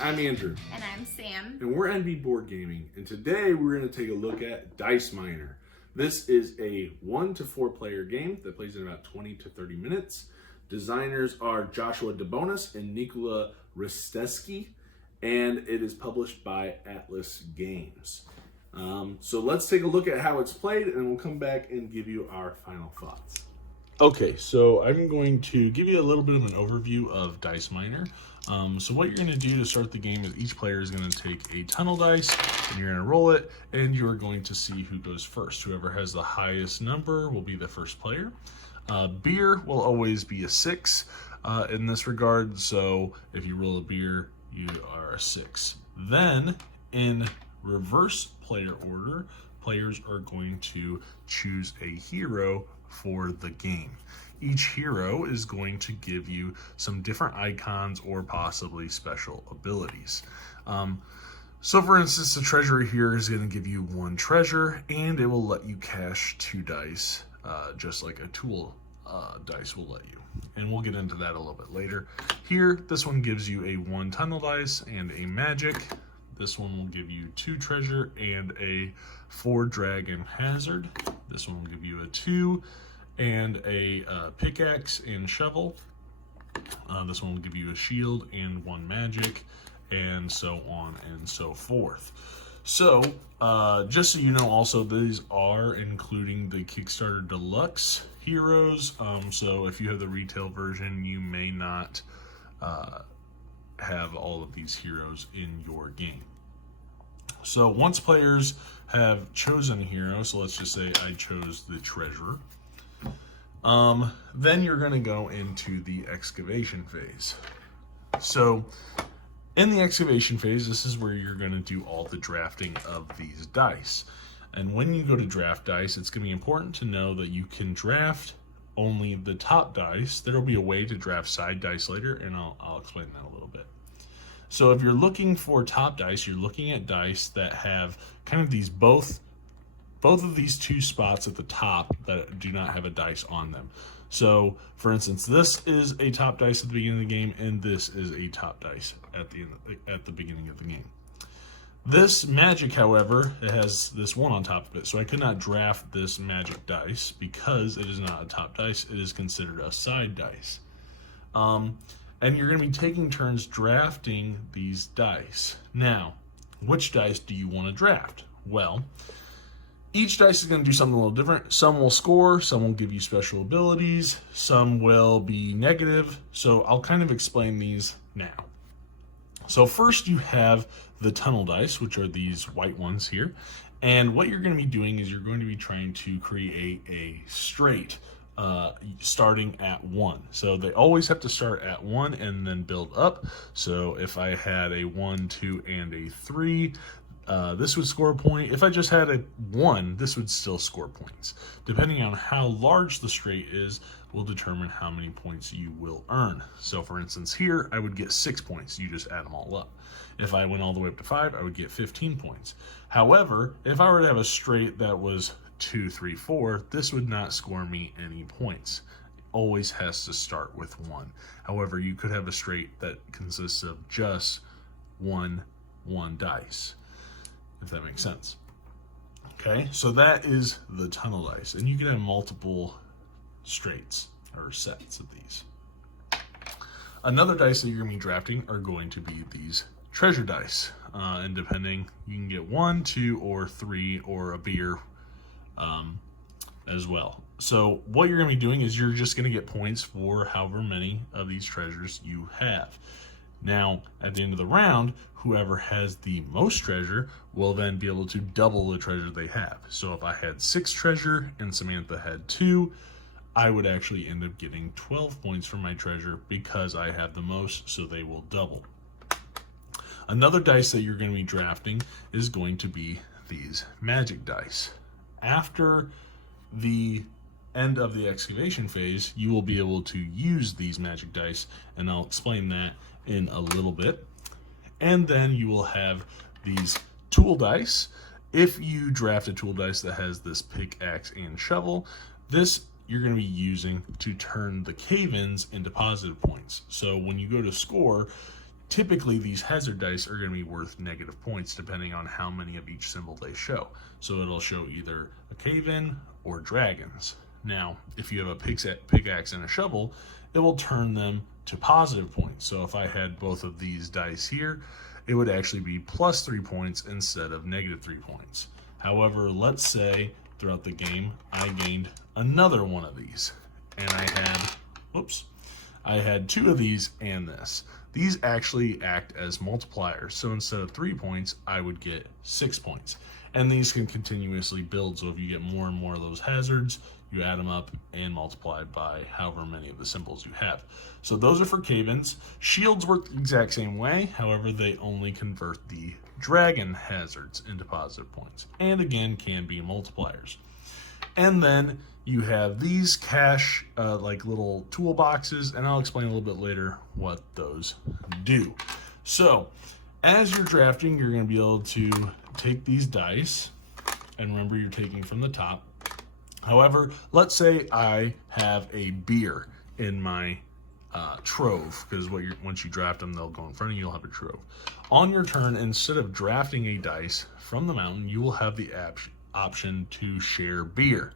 I'm Andrew. And I'm Sam. And we're NB Board Gaming. And today we're going to take a look at Dice Miner. This is a 1 to 4 player game that plays in about 20 to 30 minutes. Designers are Joshua DeBonis and Nikola Risteski. And it is published by Atlas Games. So let's take a look at how it's played, and we'll come back and give you our final thoughts. Okay, so I'm going to give you a little bit of an overview of Dice Miner. So what you're going to do to start the game is each player is going to take a tunnel dice, and you're going to roll it, and you're going to see who goes first. Whoever has the highest number will be the first player. Beer will always be a 6 in this regard, so if you roll a beer, you are a 6. Then, in reverse player order, players are going to choose a hero for the game. Each hero is going to give you some different icons or possibly special abilities. So for instance, the treasure here is going to give you 1 treasure, and it will let you cash 2 dice, just like a tool dice will let you. And we'll get into that a little bit later. Here, this one gives you a 1 tunnel dice and a magic. This one will give you 2 treasure and a 4 dragon hazard. This one will give you a 2 and a pickaxe and shovel. This one will give you a shield and 1 magic, and so on and so forth. So, just so you know, also, these are including the Kickstarter Deluxe heroes. So if you have the retail version, you may not have all of these heroes in your game. So once players have chosen a hero, so let's just say I chose the treasurer, then you're going to go into the excavation phase. So in the excavation phase, this is where you're going to do all the drafting of these dice. And when you go to draft dice, it's going to be important to know that you can draft only the top dice. There will be a way to draft side dice later, and I'll explain that a little bit. So if you're looking for top dice, you're looking at dice that have kind of these both of these 2 spots at the top that do not have a dice on them. So for instance, this is a top dice at the beginning of the game, and this is a top dice at the beginning of the game. This magic, however, it has this 1 on top of it, so I could not draft this magic dice because it is not a top dice. It is considered a side dice. And you're going to be taking turns drafting these dice. Now, which dice do you want to draft? Well, each dice is going to do something a little different. Some will score, some will give you special abilities, some will be negative. So I'll kind of explain these now. So first you have the tunnel dice, which are these white ones here. And what you're going to be doing is you're going to be trying to create a straight starting at 1. So they always have to start at 1 and then build up. So if I had a 1, 2, and a 3, this would score a point. If I just had a 1, this would still score points. Depending on how large the straight is, will determine how many points you will earn. So for instance, here I would get 6 points. You just add them all up. If I went all the way up to 5, I would get 15 points. However, if I were to have a straight that was 2, 3, 4, this would not score me any points. It always has to start with 1. However, you could have a straight that consists of just 1 dice, if that makes sense. Okay, so that is the tunnel dice, and you can have multiple straights or sets of these. Another dice that you're going to be drafting are going to be these treasure dice, and depending, you can get 1, 2, or 3, or a beer as well. So what you're going to be doing is you're just going to get points for however many of these treasures you have. Now, at the end of the round, whoever has the most treasure will then be able to double the treasure they have. So if I had 6 treasure and Samantha had 2, I would actually end up getting 12 points for my treasure because I have the most, so they will double. Another dice that you're going to be drafting is going to be these magic dice. After the end of the excavation phase, you will be able to use these magic dice, and I'll explain that in a little bit. And then you will have these tool dice. If you draft a tool dice that has this pickaxe and shovel, this you're going to be using to turn the cave-ins into positive points. So when you go to score, typically these hazard dice are going to be worth negative points depending on how many of each symbol they show. So it'll show either a cave-in or dragons. Now, if you have a pickaxe and a shovel, it will turn them to positive points. So if I had both of these dice here, it would actually be plus 3 points instead of negative 3 points. However, let's say throughout the game, I gained another one of these, and I had 2 of these and this. These actually act as multipliers. So instead of 3 points, I would get 6 points. And these can continuously build. So if you get more and more of those hazards, you add them up and multiply by however many of the symbols you have. So those are for cave-ins. Shields work the exact same way. However, they only convert the dragon hazards into positive points. And again, can be multipliers. And then you have these cache like little toolboxes, and I'll explain a little bit later what those do. So as you're drafting, you're going to be able to take these dice, and remember you're taking from the top. However, let's say I have a beer in my trove, because once you draft them, they'll go in front of you, you'll have a trove. On your turn, instead of drafting a dice from the mountain, you will have the option to share beer.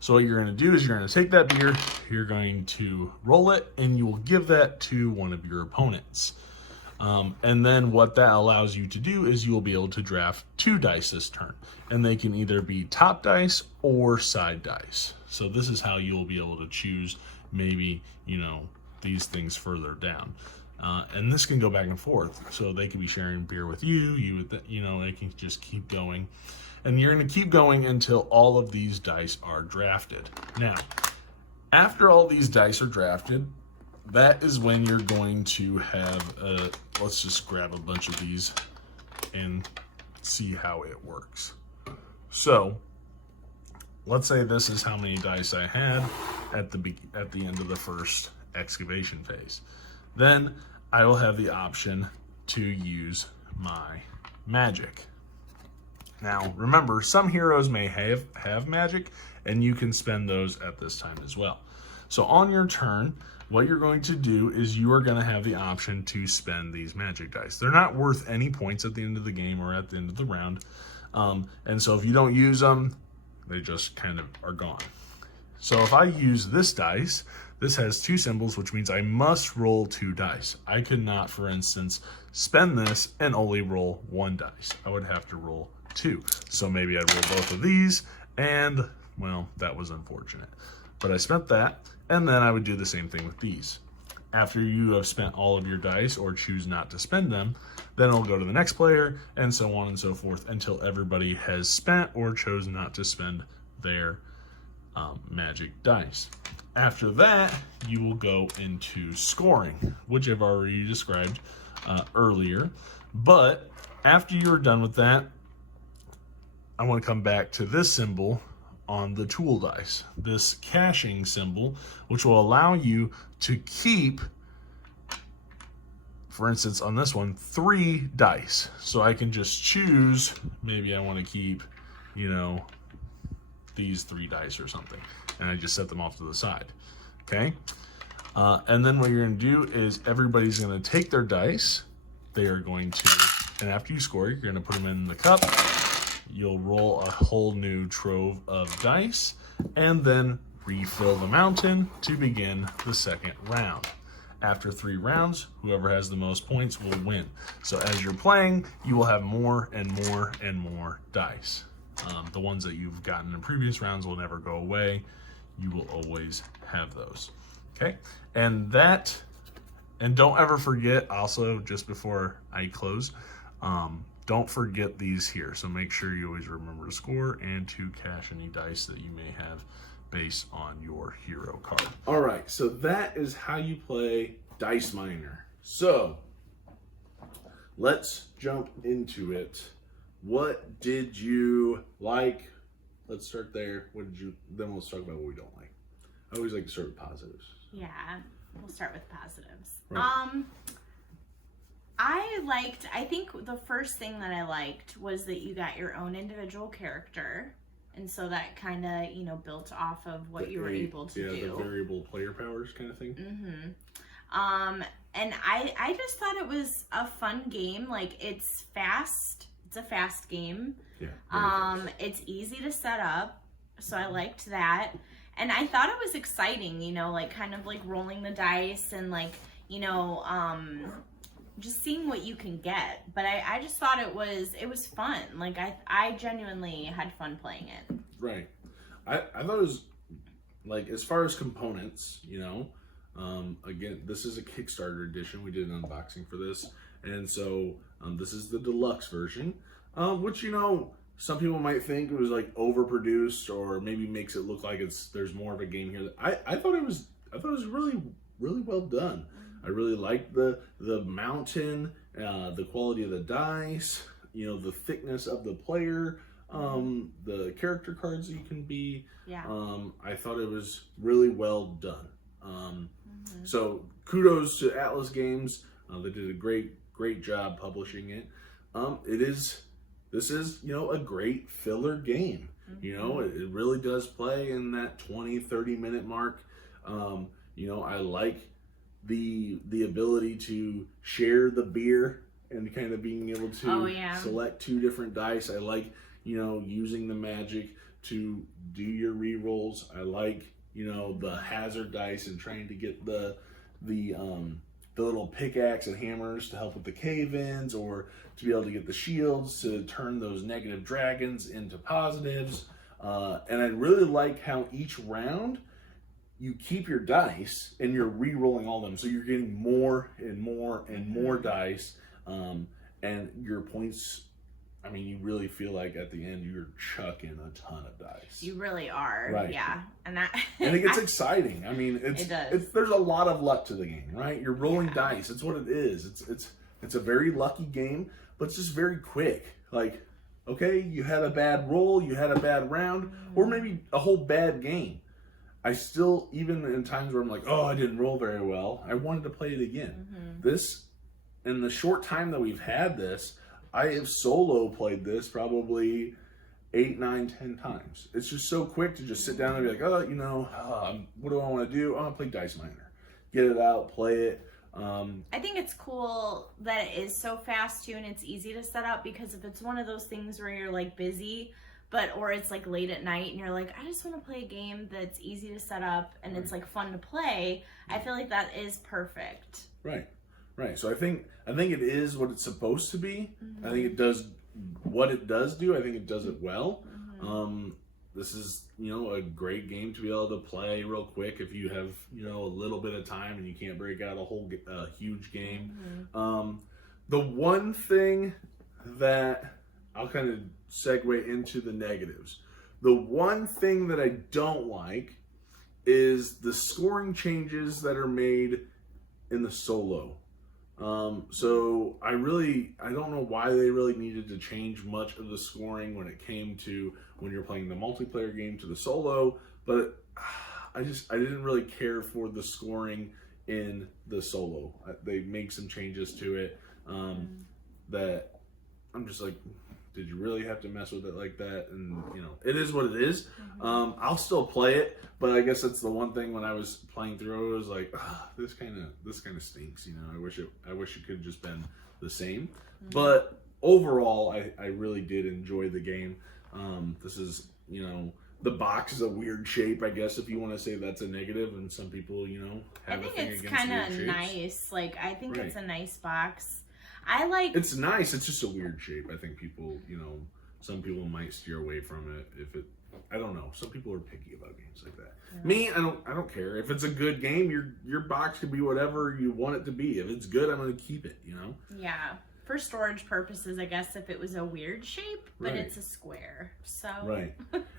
So what you're going to do is you're going to take that beer, you're going to roll it, and you will give that to one of your opponents. And then what that allows you to do is you'll be able to draft 2 dice this turn, and they can either be top dice or side dice. So this is how you'll be able to choose maybe, these things further down. And this can go back and forth. So they can be sharing beer with you, it can just keep going. And you're going to keep going until all of these dice are drafted. Now, after all these dice are drafted, that is when you're going to have, let's just grab a bunch of these and see how it works. So, let's say this is how many dice I had at the end of the first excavation phase. Then I will have the option to use my magic. Now, remember, some heroes may have magic, and you can spend those at this time as well. So on your turn, what you're going to do is you are going to have the option to spend these magic dice. They're not worth any points at the end of the game or at the end of the round. And so if you don't use them, they just kind of are gone. So if I use this dice, this has 2 symbols, which means I must roll 2 dice. I could not, for instance, spend this and only roll 1 dice. I would have to roll 2. So maybe I'd roll both of these, and, well, that was unfortunate. But I spent that, and then I would do the same thing with these. After you have spent all of your dice or choose not to spend them, then it'll go to the next player, and so on and so forth until everybody has spent or chose not to spend their magic dice. After that, you will go into scoring, which I've already described earlier. But after you're done with that, I want to come back to this symbol on the tool dice, this caching symbol, which will allow you to keep, for instance, on this one, 3 dice. So I can just choose, maybe I want to keep, these 3 dice or something, and I just set them off to the side. Okay. And then what you're going to do is everybody's going to take their dice. They are going to, and after you score, you're going to put them in the cup. You'll roll a whole new trove of dice and then refill the mountain to begin the second round. After 3 rounds, whoever has the most points will win. So as you're playing, you will have more and more and more dice. The ones that you've gotten in previous rounds will never go away. You will always have those. Okay? And don't ever forget, also, just before I close, don't forget these here. So make sure you always remember to score and to cache any dice that you may have based on your hero card. All right, so that is how you play Dice Miner. So let's jump into it. What did you like? Let's start there. Then we'll talk about what we don't like. I always like to start with positives. Yeah, we'll start with positives. Right. I think the first thing that I liked was that you got your own individual character. And so that kind of, built off of what you were able to do. Yeah, the variable player powers kind of thing. And I just thought it was a fun game. Like, it's fast. It's a fast game. Yeah. Very fast. It's easy to set up, so I liked that. And I thought it was exciting, you know, like kind of like rolling the dice and like, you know, just seeing what you can get. But I just thought it was fun. Like I genuinely had fun playing it. Right. I thought it was, like, as far as components, you know, again, this is a Kickstarter edition. We did an unboxing for this. And so this is the deluxe version, which, you know, some people might think it was like overproduced or maybe makes it look like there's more of a game here. I thought it was really, really well done. I really liked the mountain, the quality of the dice, you know, the thickness of the player, the character cards that you can be. Yeah. I thought it was really well done. So kudos to Atlas Games. They did a great job publishing it. This is, you know, a great filler game. You know, it really does play in that 20-30 minute mark. You know, I like the ability to share the beer and kind of being able to select 2 different dice. I like, you know, using the magic to do your re-rolls. I like, you know, the hazard dice and trying to get the little pickaxe and hammers to help with the cave-ins, or to be able to get the shields to turn those negative dragons into positives. And I really like how each round you keep your dice and you're re-rolling all of them. So you're getting more and more and more dice. And your points, I mean, you really feel like at the end you're chucking a ton of dice. You really are. Right. Yeah. And it gets exciting. I mean, it does. There's a lot of luck to the game, right? You're rolling dice. It's what it is. It's a very lucky game, but it's just very quick. Like, okay, you had a bad roll, you had a bad round, or maybe a whole bad game. I still, even in times where I'm like, oh, I didn't roll very well, I wanted to play it again. This, in the short time that we've had this, I have solo played this probably 8, 9, 10 times. It's just so quick to just sit down and be like, oh, you know, what do I want to do? I want to play Dice Miner. Get it out, play it. I think it's cool that it is so fast too, and it's easy to set up, because if it's one of those things where you're like busy, or it's like late at night and you're like, I just want to play a game that's easy to set up and it's like fun to play, I feel like that is perfect. Right. So I think it is what it's supposed to be. I think it does what it does do. I think it does it well. This is, you know, a great game to be able to play real quick if you have, you know, a little bit of time and you can't break out a whole huge game. The one thing that I'll kind of segue into the negatives. The one thing that I don't like is the scoring changes that are made in the solo. So I don't know why they really needed to change much of the scoring when it came to when you're playing the multiplayer game to the solo, but I didn't really care for the scoring in the solo. They make some changes to it that I'm just like, did you really have to mess with it like that? And, you know, it is what it is. I'll still play it, but I guess that's the one thing when I was playing through, it was like, this kind of stinks. You know, I wish it could have just been the same. But overall, I really did enjoy the game. This is, you know, the box is a weird shape, I guess, if you want to say that's a negative, and some people, you know, have a thing against weird shapes. I think it's kind of nice. Like, I think it's a nice box. It's nice. It's just a weird shape. I think people, you know, some people might steer away from it if it. I don't know. Some people are picky about games like that. Me, I don't care. If it's a good game, your box could be whatever you want it to be. If it's good, I'm gonna keep it. You know. Yeah. For storage purposes, I guess, if it was a weird shape, but it's a square, so. Right.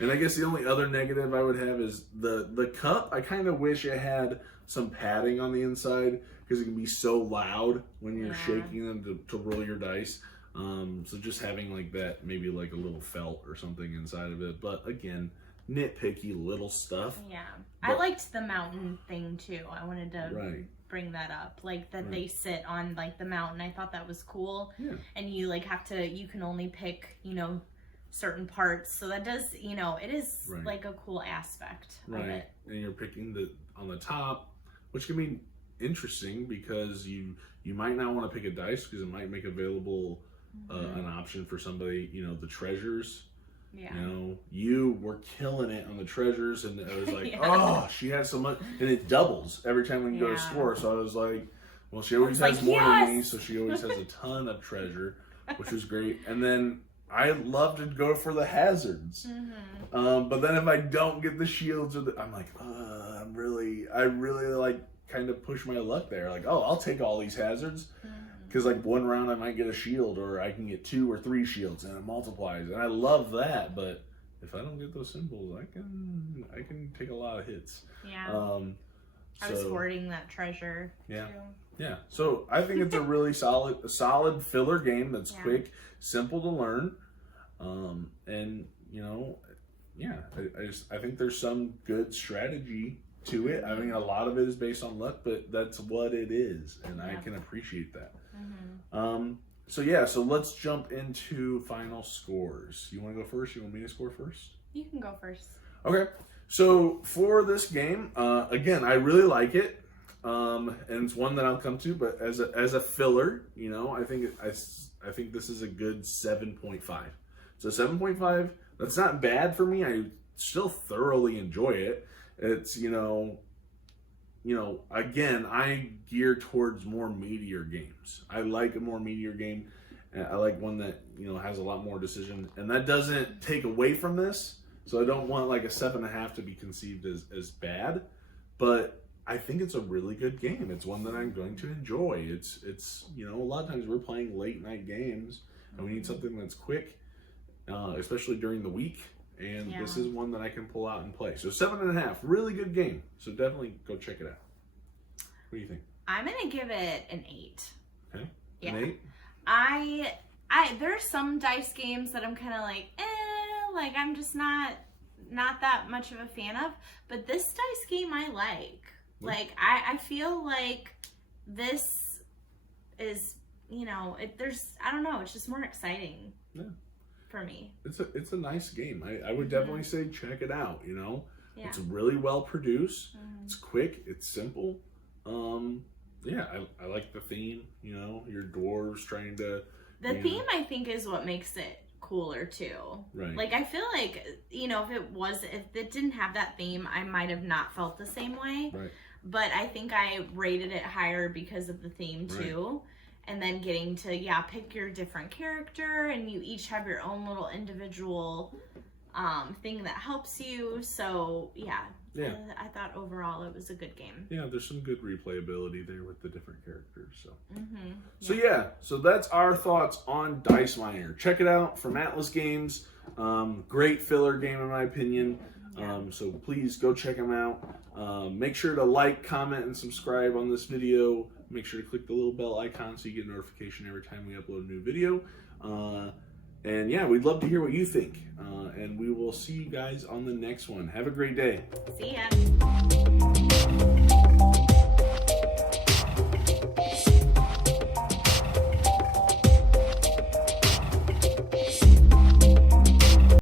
And I guess the only other negative I would have is the cup. I kind of wish it had some padding on the inside, because it can be so loud when you're shaking them to roll your dice. So just having like that, maybe like a little felt or something inside of it. But again, nitpicky little stuff. Yeah. I liked the mountain thing too. I wanted to bring that up. Like that they sit on like the mountain. I thought that was cool. Yeah. And you like you can only pick, you know, certain parts. So that does, you know, it is like a cool aspect of it. And you're picking on the top, which can be interesting because you might not want to pick a dice because it might make available an option for somebody, you know, the treasures. Yeah. You know, you were killing it on the treasures, and I was like, Yeah. oh, she has so much, and it doubles every time we go to Yeah. score. So I was like, well, she always I has was more like, than me, yes! so she always has a ton of treasure, which was great. And then I love to go for the hazards. But then if I don't get the shields, I'm like, I really like kind of push my luck there. Like, oh, I'll take all these hazards. Because like one round I might get a shield, or I can get 2 or 3 shields, and it multiplies, and I love that. But if I don't get those symbols, I can take a lot of hits. Yeah. I So, was hoarding that treasure. Yeah. Too. yeah. So I think it's a really solid filler game that's Yeah. quick, simple to learn, and you know, yeah. I think there's some good strategy to it. I mean, a lot of it is based on luck, but that's what it is, and I Yeah. can appreciate that. So yeah, so let's jump into final scores. You want to go first? You want me to score first? You can go first. Okay. So for this game, again, I really like it, and it's one that I'll come to. But as a filler, you know, I think this is a good 7.5. So 7.5. That's not bad for me. I still thoroughly enjoy it. It's again, I gear towards more meatier games. I like a more meatier game. I like one that, you know, has a lot more decision. And that doesn't take away from this. So I don't want like a 7.5 to be conceived as bad. But I think it's a really good game. It's one that I'm going to enjoy. It's you know, a lot of times we're playing late night games and we need something that's quick, especially during the week. And Yeah. this is one that I can pull out and play. So 7.5, really good game. So definitely go check it out. What do you think? I'm gonna give it an 8. Okay. Yeah. An 8? I there's some dice games that I'm kind of like, like I'm just not that much of a fan of. But this dice game I like. Like I feel like this is, you know, I don't know, it's just more exciting. Yeah. For me. It's a nice game. I would definitely say check it out, you know. Yeah. It's really well produced. It's quick, it's simple. Yeah, I like the theme, you know, your dwarves trying to The theme, I think, is what makes it cooler too. Right. Like I feel like, you know, if it didn't have that theme, I might have not felt the same way. Right. But I think I rated it higher because of the theme too. And then getting to pick your different character, and you each have your own little individual thing that helps you. So yeah. I thought overall it was a good game. Yeah, there's some good replayability there with the different characters. So, Yeah. so that's our thoughts on Dice Miner. Check it out from Atlas Games. Great filler game in my opinion. So please go check them out. Make sure to like, comment, and subscribe on this video. Make sure to click the little bell icon so you get a notification every time we upload a new video. And yeah, we'd love to hear what you think. And we will see you guys on the next one. Have a great day. See ya.